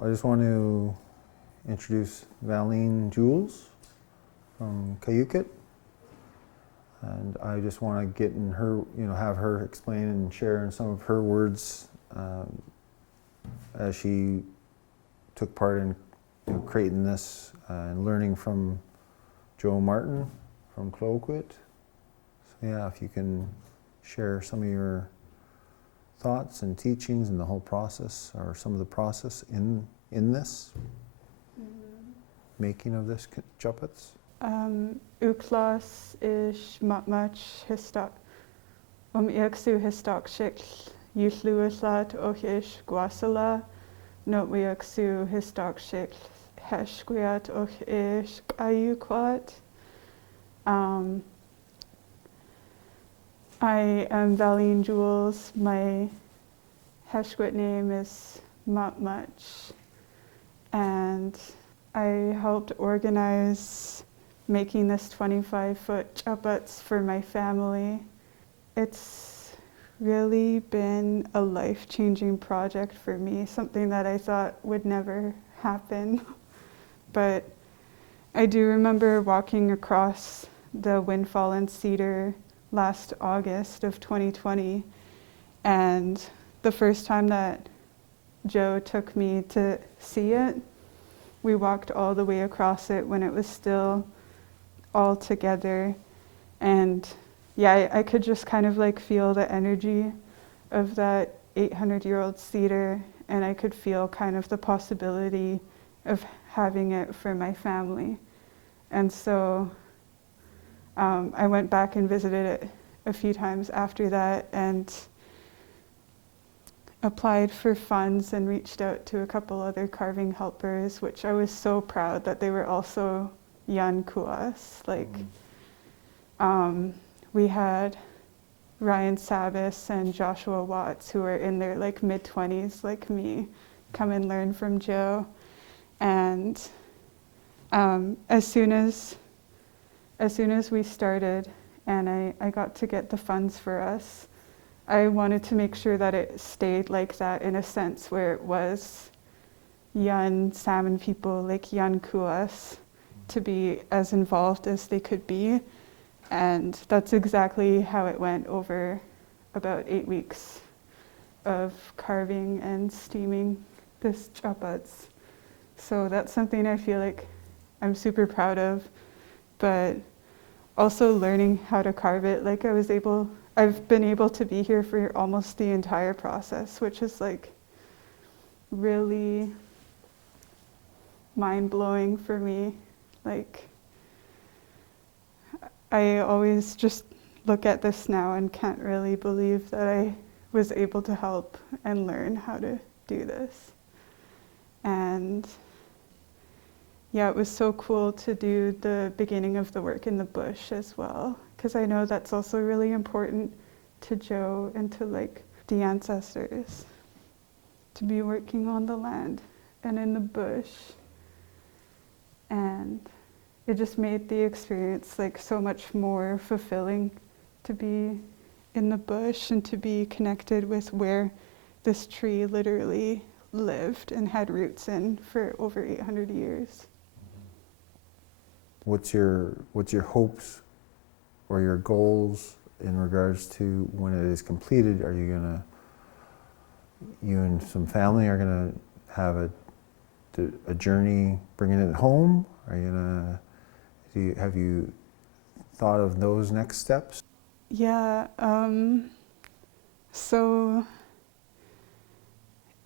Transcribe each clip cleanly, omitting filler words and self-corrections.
I just want to introduce Valeen Jules from Hesquiaht, and I just want to get in her, have her explain and share in some of her words as she took part in creating this and learning from Joe Martin from Hesquiaht. So yeah, if you can share some of your thoughts and teachings and the whole process, or some of the process in this making of this Chaputz. Uklas is matmach histak iksu histak shikl yusluaslat och is guasala not we iksu histak shikl Hesquiaht och is ayuquat. I am Valeen Jules. My Hesquiaht name is Matmuch, and I helped organize making this 25-foot Chaputz for my family. It's really been a life-changing project for me, something that I thought would never happen. But I do remember walking across the Windfallen Cedar last August of 2020, and the first time that Joe took me to see it, we walked all the way across it when it was still all together, and yeah, I could just kind of like feel the energy of that 800-year-old cedar, and I could feel kind of the possibility of having it for my family. And so I went back and visited it a few times after that and applied for funds and reached out to a couple other carving helpers, which I was so proud that they were also young kuas. We had Ryan Sabis and Joshua Watts, who were in their mid-20s like me, come and learn from Joe. And as soon as we started and I got to get the funds for us, I wanted to make sure that it stayed like that, in a sense where it was young salmon people, like young kuas, to be as involved as they could be. And that's exactly how it went over about 8 weeks of carving and steaming this Chaputz. So that's something I feel like I'm super proud of, but also learning how to carve it. I've been able to be here for almost the entire process, which is really mind-blowing for me. I always just look at this now and can't really believe that I was able to help and learn how to do this. And yeah, it was so cool to do the beginning of the work in the bush as well, because I know that's also really important to Joe and to the ancestors, to be working on the land and in the bush. And it just made the experience so much more fulfilling to be in the bush and to be connected with where this tree literally lived and had roots in for over 800 years. What's your hopes or your goals in regards to when it is completed? Are you and some family are gonna have a journey bringing it home? Are you gonna have you thought of those next steps? Yeah, so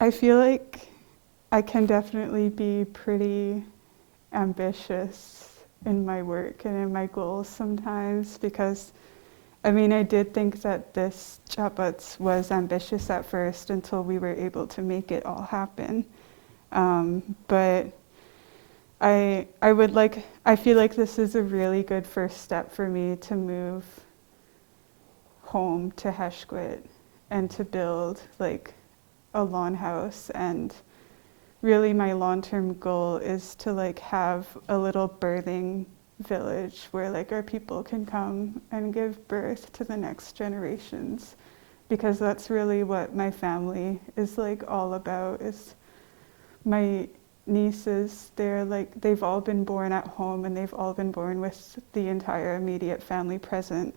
I feel like I can definitely be pretty ambitious in my work and in my goals sometimes, because I did think that this Chaputz was ambitious at first until we were able to make it all happen. But I feel like this is a really good first step for me to move home to Hesquiaht and to build a lawn house. And really my long-term goal is to have a little birthing village where our people can come and give birth to the next generations, because that's really what my family is all about, is my nieces, they've all been born at home, and they've all been born with the entire immediate family present.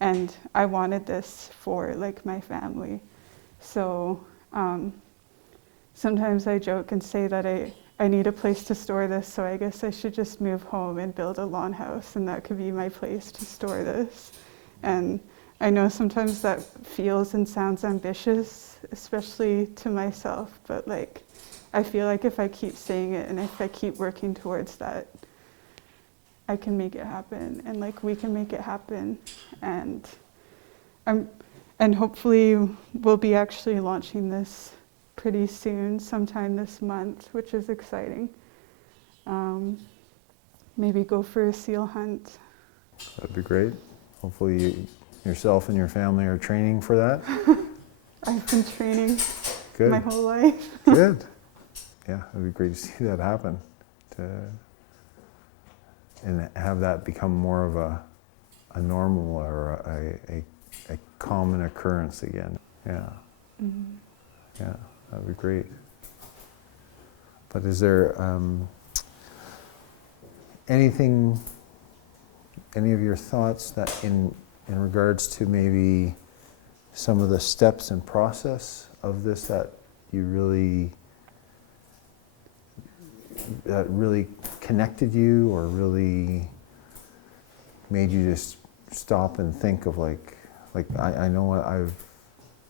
And I wanted this for like my family. So sometimes I joke and say that I need a place to store this, so I guess I should just move home and build a lawn house, and that could be my place to store this. And I know sometimes that feels and sounds ambitious, especially to myself, but like I feel like if I keep saying it and if I keep working towards that, I can make it happen, and like we can make it happen. And hopefully we'll be actually launching this pretty soon, sometime this month, which is exciting. Maybe go for a seal hunt. That'd be great. Hopefully you, yourself and your family are training for that. I've been training Good. my whole life. Good. Yeah, it'd be great to see that happen, and have that become more of a normal or a common occurrence again. Yeah. Mm-hmm. Yeah, that'd be great. But is there anything, any of your thoughts that in regards to maybe some of the steps and process of this that you really, that really connected you or really made you just stop and think of like I know I've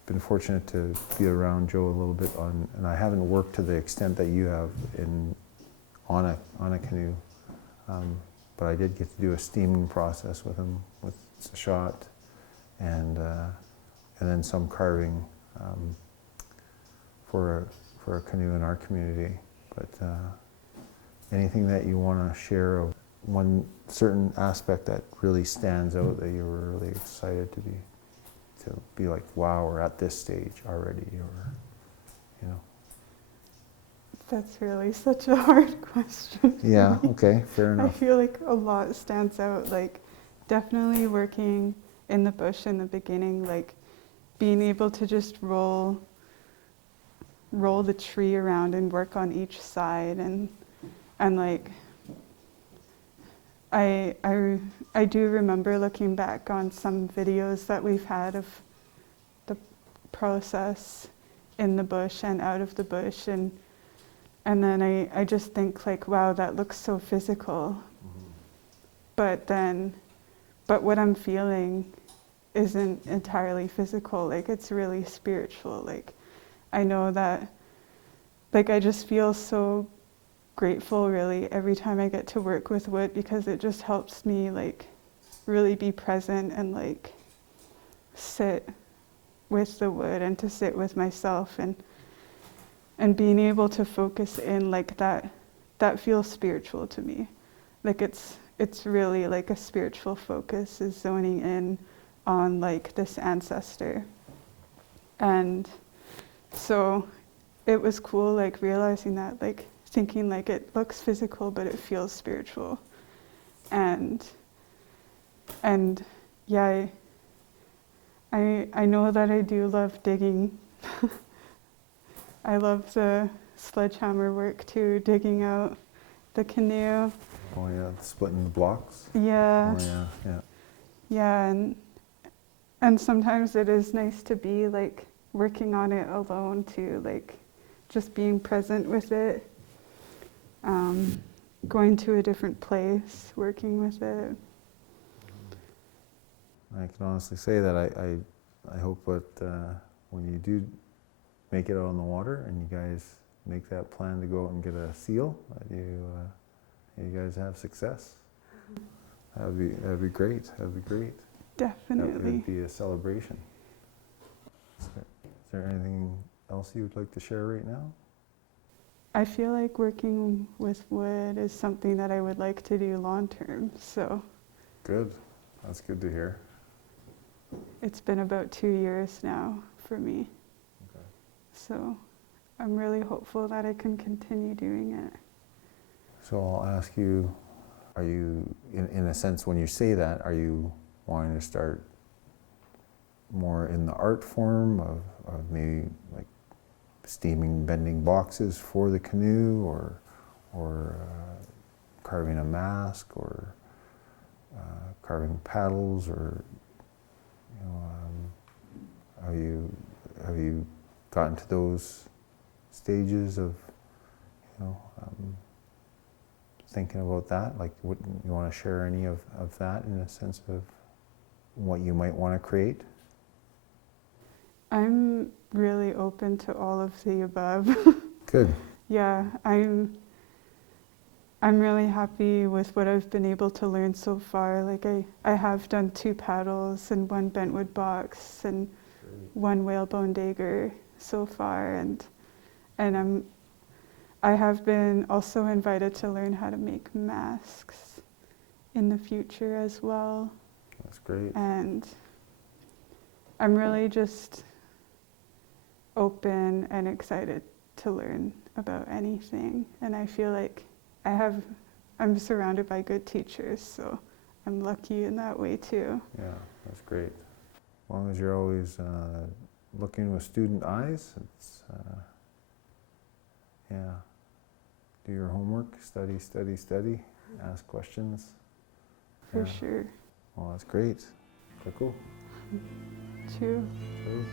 been fortunate to be around Joe a little bit and I haven't worked to the extent that you have on a canoe, but I did get to do a steaming process with him with Hesquiaht, and then some carving for a canoe in our community. But anything that you want to share of one certain aspect that really stands out that you were really excited to be like, wow, we're at this stage already, or, you know? That's really such a hard question. Yeah, okay, fair enough. I feel like a lot stands out, like definitely working in the bush in the beginning, like being able to just roll the tree around and work on each side, and like I do remember looking back on some videos that we've had of the process in the bush and out of the bush, and then I just think like, wow, that looks so physical. Mm-hmm. But what I'm feeling isn't entirely physical, like it's really spiritual. Like I know that, like I just feel so grateful really every time I get to work with wood, because it just helps me like really be present and like sit with the wood and to sit with myself, and being able to focus in like that feels spiritual to me. Like it's really like a spiritual focus, is zoning in on like this ancestor. And so it was cool like realizing that, like thinking like it looks physical but it feels spiritual. And yeah, I know that I do love digging. I love the sledgehammer work too, digging out the canoe. Oh yeah, splitting the blocks. Yeah. Oh yeah, yeah. Yeah, and sometimes it is nice to be like working on it alone too, like just being present with it, going to a different place, working with it. I can honestly say that I hope that when you do make it out on the water and you guys make that plan to go out and get a seal, that you guys have success. That'd be great. That'd be great. Definitely. That would be a celebration. Is there anything else you would like to share right now? I feel like working with wood is something that I would like to do long term, so. Good. That's good to hear. It's been about 2 years now for me. Okay. So I'm really hopeful that I can continue doing it. So I'll ask you, are you, in a sense, when you say that, are you wanting to start more in the art form of maybe like steaming, bending boxes for the canoe, or carving a mask, or carving paddles, or have you gotten to those stages of thinking about that? Like, what you want to share any of that in a sense of what you might want to create? I'm really open to all of the above. Good. Yeah, I'm really happy with what I've been able to learn so far. Like I have done 2 paddles and 1 bentwood box and 1 whalebone dagger so far, and I have been also invited to learn how to make masks in the future as well. That's great. And I'm really just open and excited to learn about anything. And I feel like I'm surrounded by good teachers, so I'm lucky in that way too. Yeah, that's great. As long as you're always looking with student eyes, it's, yeah. Do your homework, study, study, study, ask questions. For sure. Well, that's great. Cool. True. Cool.